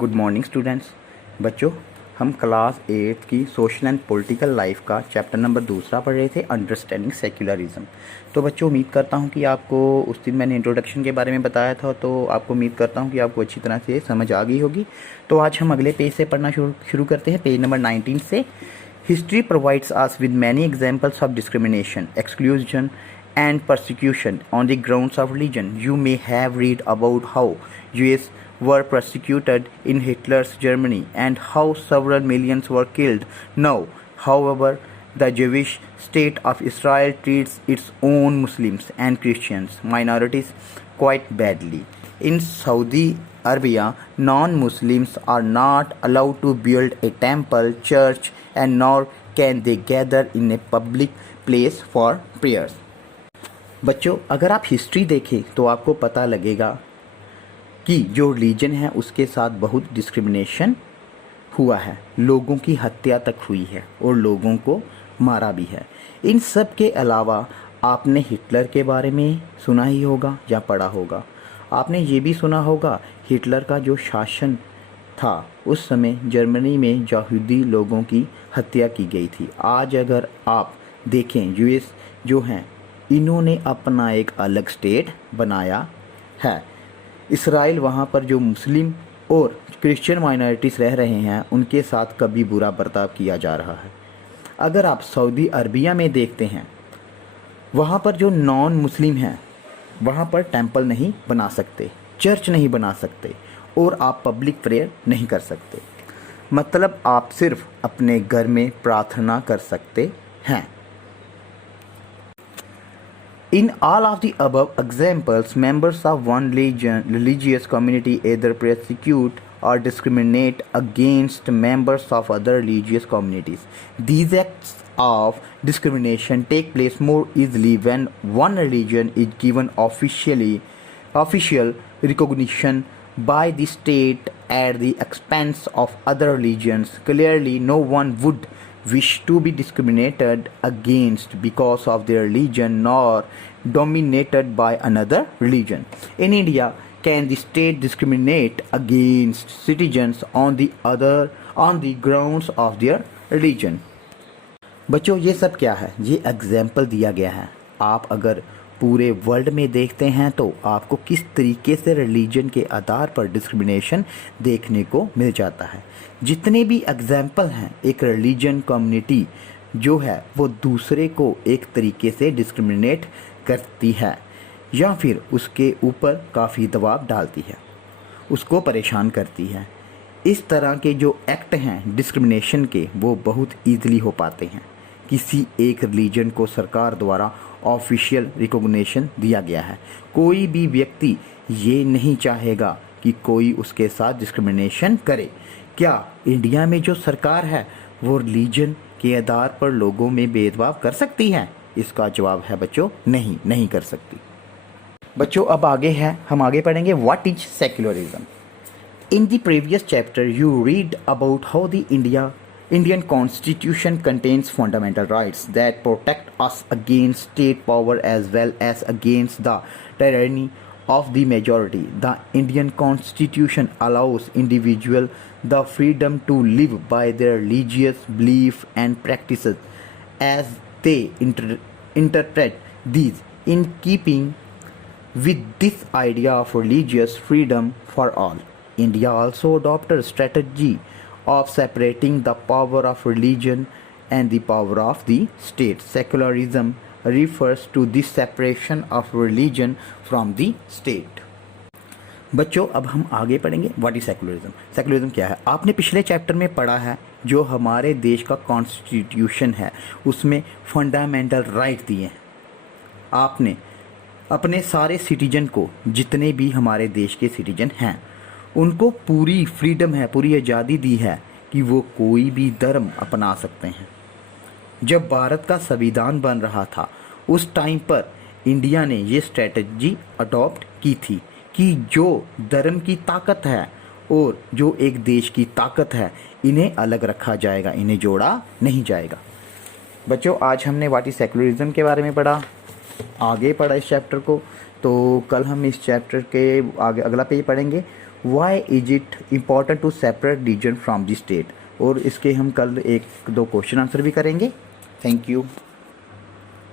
Good morning students. बच्चों, हम class 8 की सोशल एंड पॉलिटिकल लाइफ का चैप्टर नंबर 2 पढ़ रहे थे, अंडरस्टैंडिंग सेक्युलरिज्म। तो बच्चों, उम्मीद करता हूँ कि आपको उस दिन मैंने इंट्रोडक्शन के बारे में बताया था, तो आपको उम्मीद करता हूँ कि आपको अच्छी तरह से समझ आ गई होगी। तो आज हम अगले पेज से पढ़ना शुरू करते हैं, पेज नंबर 19 से। History provides us with many examples of discrimination, exclusion and persecution on the grounds of religion. You may have read about how Jews were persecuted in Hitler's Germany and how several millions were killed. Now, however, the Jewish state of Israel treats its own Muslims and Christians minorities quite badly. In Saudi Arabia, non-Muslims are not allowed to build a temple, church, and nor can they gather in a public place for prayers. बच्चों, अगर आप history देखें तो आपको पता लगेगा कि जो रिलीजन है उसके साथ बहुत डिस्क्रिमिनेशन हुआ है, लोगों की हत्या तक हुई है और लोगों को मारा भी है। इन सब के अलावा आपने हिटलर के बारे में सुना ही होगा या पढ़ा होगा। आपने ये भी सुना होगा हिटलर का जो शासन था उस समय जर्मनी में यहूदी लोगों की हत्या की गई थी। आज अगर आप देखें, यूएस जो हैं इन्होंने अपना एक अलग स्टेट बनाया है। इसराइल वहाँ पर जो मुस्लिम और क्रिश्चियन माइनॉरिटीज़ रह रहे हैं उनके साथ कभी बुरा बर्ताव किया जा रहा है। अगर आप सऊदी अरबिया में देखते हैं, वहाँ पर जो नॉन मुस्लिम हैं वहाँ पर टेंपल नहीं बना सकते, चर्च नहीं बना सकते और आप पब्लिक प्रेयर नहीं कर सकते। मतलब आप सिर्फ अपने घर में प्रार्थना कर सकते हैं। In all of the above examples, members of one religious community either persecute or discriminate against members of other religious communities. These acts of discrimination take place more easily when one religion is given official recognition by the state at the expense of other religions. Clearly, no one would wish to be discriminated against because of their religion nor dominated by another religion. In India, can the state discriminate against citizens on the grounds of their religion? बच्चों, ये सब क्या है? ये example दिया गया है। आप अगर पूरे वर्ल्ड में देखते हैं तो आपको किस तरीके से रिलीजन के आधार पर डिस्क्रिमिनेशन देखने को मिल जाता है। जितने भी एग्जाम्पल हैं, एक रिलीजन कम्युनिटी जो है वो दूसरे को एक तरीके से डिस्क्रिमिनेट करती है या फिर उसके ऊपर काफ़ी दबाव डालती है, उसको परेशान करती है। इस तरह के जो एक्ट हैं डिस्क्रिमिनेशन के, वो बहुत ईजिली हो पाते हैं। किसी एक रिलीजन को सरकार द्वारा ऑफिशियल रिकॉग्निशन दिया गया है। कोई भी व्यक्ति ये नहीं चाहेगा कि कोई उसके साथ डिस्क्रिमिनेशन करे। क्या इंडिया में जो सरकार है वो रिलीजन के आधार पर लोगों में भेदभाव कर सकती है? इसका जवाब है बच्चों, नहीं कर सकती। बच्चों, अब आगे है, हम आगे पढ़ेंगे what is secularism. In the previous chapter you read about how the Indian Constitution contains fundamental rights that protect us against state power as well as against the tyranny of the majority. The Indian Constitution allows individuals the freedom to live by their religious belief and practices as they interpret these. In keeping with this idea of religious freedom for all, India also adopted a strategy of separating the power of religion and the power of the state. Secularism refers to this separation of religion from the state. बच्चों, अब हम आगे पढ़ेंगे what is secularism. Secularism क्या है? आपने पिछले chapter में पढ़ा है जो हमारे देश का कॉन्स्टिट्यूशन है उसमें फंडामेंटल राइट दिए हैं। आपने अपने सारे सिटीजन को, जितने भी हमारे देश के सिटीजन हैं, उनको पूरी फ्रीडम है, पूरी आज़ादी दी है कि वो कोई भी धर्म अपना सकते हैं। जब भारत का संविधान बन रहा था उस टाइम पर इंडिया ने ये स्ट्रेटजी अडॉप्ट की थी कि जो धर्म की ताकत है और जो एक देश की ताकत है, इन्हें अलग रखा जाएगा, इन्हें जोड़ा नहीं जाएगा। बच्चों, आज हमने व्हाट इज सेकुलरिज्म के बारे में पढ़ा, आगे पढ़ा इस चैप्टर को। तो कल हम इस चैप्टर के आगे अगला पेज पढ़ेंगे why is it important to separate region from the state, और इसके हम कल 1-2 क्वेश्चन आंसर भी करेंगे। Thank you.